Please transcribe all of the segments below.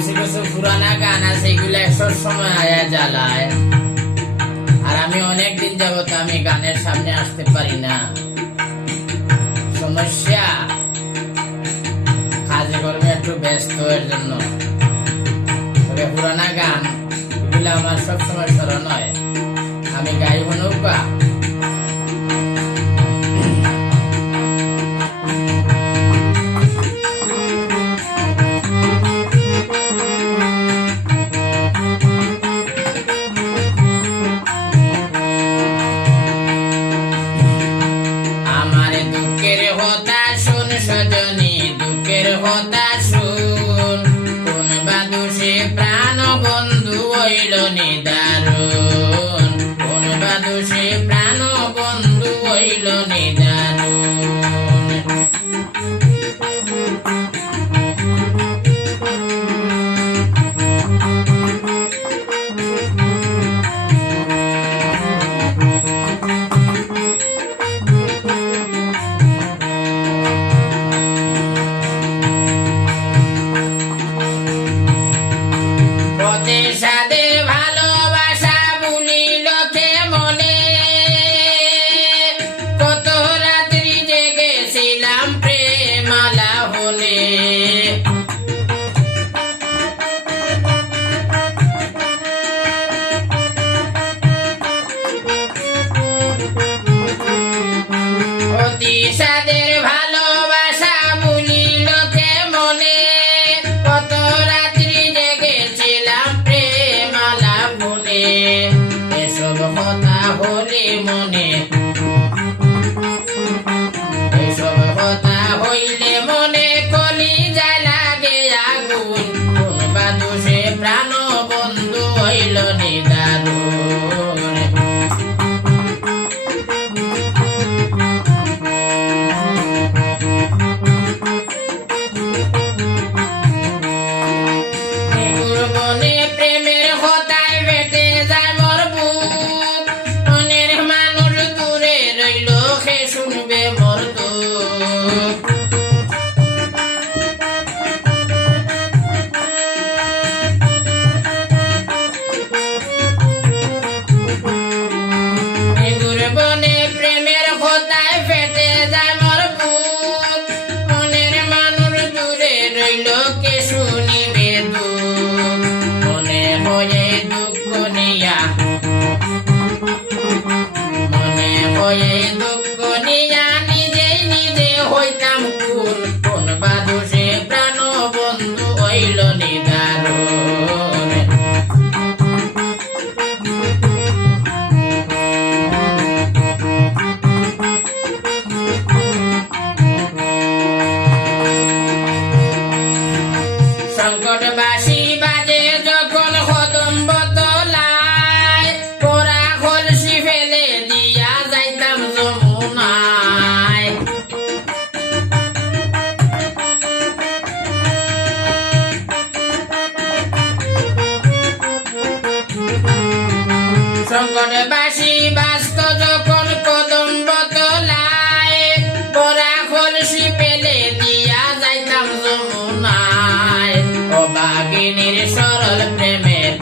কিছু কিছু পুরানা গান আছে এগুলা সব সময় আয়া জ্বালায়। আর আমি অনেকদিন যাবত আমি গানের সামনে আসতে পারি না, সমস্যা কাজে কর্মে একটু ব্যস্ত এর জন্য। তবে পুরানা গান এগুলা আমার সবসময় স্মরণ হয়, আমি গাইব নৌকা। সজনী দুঃখের কথা শুন, কোন বাদুষে প্রাণ বন্ধু হইল নিদারুণ, কোন বাদুষে প্রাণ বন্ধু হইল নিদারুণ। সাদের ভালোবাসা বুলিল মনে, কত রাত্রি জেগেছিলাম প্রেমালা হলে। অতি সাদের ভালোবাসা বুলিল মনে, কত রাত্রি জেগেছিলাম প্রেমালা বলে। এসব কথা হলে মনে, এসব কথা হইলে মনে কলি যায় লাগে আগুন, কোন বাদুষে প্রাণ বন্ধু হইল নিদারুণ। প্রেমের হতায় বেটে যায় মোর বুক, মনের মানুষ দূরে রইল সে শুনবে মোর দুঃখ। বনে প্রেমের হতায় ফেটে যায় মোর বুক, মনের মানুষ দূরে রইল কে শুনিবে দুঃখ। মনে হয়ে দুঃখ নিয়া, মনে হয়ে দুঃখ নিয়া নিজেই নিজে হইতাম কুল, কোন বাদুষে প্রাণ বন্ধু হইল নিদারুণ। সংকটবাসী বাজে যখন কদম্ব তলায়, পোড়া কলসি ফেলে দিয়া যাইতাম যমুনায়। সংকটবাসী বাস্ত যখন কদম্ব তলায়, পোড়া কলসি ফেলে দিয়া যাইতাম যমুনায়। অবাগিনীর সরল প্রেমের,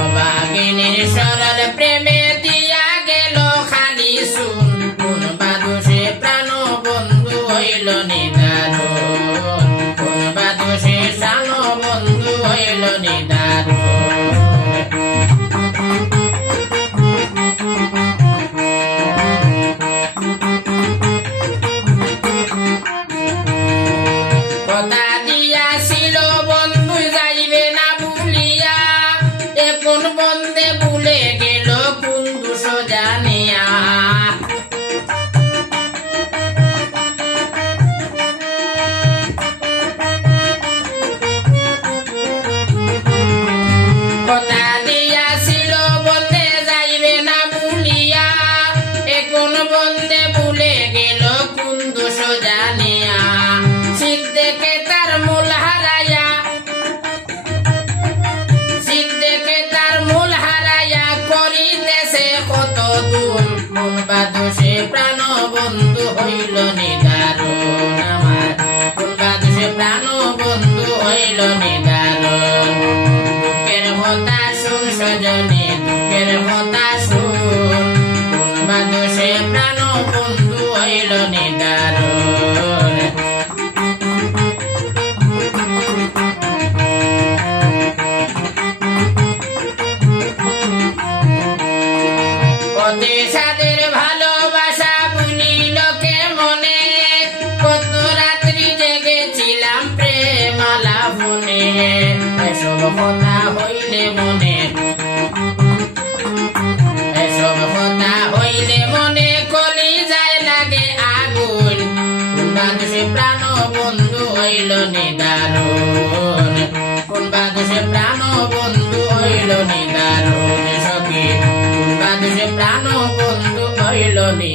অবাগিনীর সরল প্রেমে দিয়া গেল খালি শুন, কোন বাদুষে প্রাণ বন্ধু হইল নিদারুণ, কোন বাদুষে প্রাণ বন্ধু হইল নিদারুণ। কথা দিয়াছিল বন্ধু যাইবে না ভুলিয়া, এখন বন্ধে ভুলে গেল কোন দুষ জানিয়া। কথা দিয়াছিল বন্ধে যাইবে না ভুলিয়া, এখন বন্ধে ভুলে গেল কোন দুষ জানিয়া। সিদ্ধেকে তার মূল হারাইয়া, সিদ্ধেকে তার মূল হারাইয়া করিতেছে কত দুম, কোন বাদুষে প্রাণ বন্ধু হইল নিদারুণ আমার, কোন বাদুষে প্রাণ বন্ধু হইল নিদারুণ দুঃখের কথা শুন সজনী দুঃখের কথা শুন কোন বা দোষে প্রাণ বন্ধু হইল নিদারুণ অতি সাদের ভালোবাসা বুনিল কে মনে কত রাত্রি জেগেছিলাম প্রেমালা বনে এসব কথা হইলে মনে এসব কথা হইলে মনে কলি যায় লাগে আগুন কোন বাদশে প্রাণ বন্ধু হইল নিদারুণ কোন বাদশে প্রাণ বন্ধু হইল নিদারুণ সখী কোন বাদশে প্রাণ বন্ধু হইল নি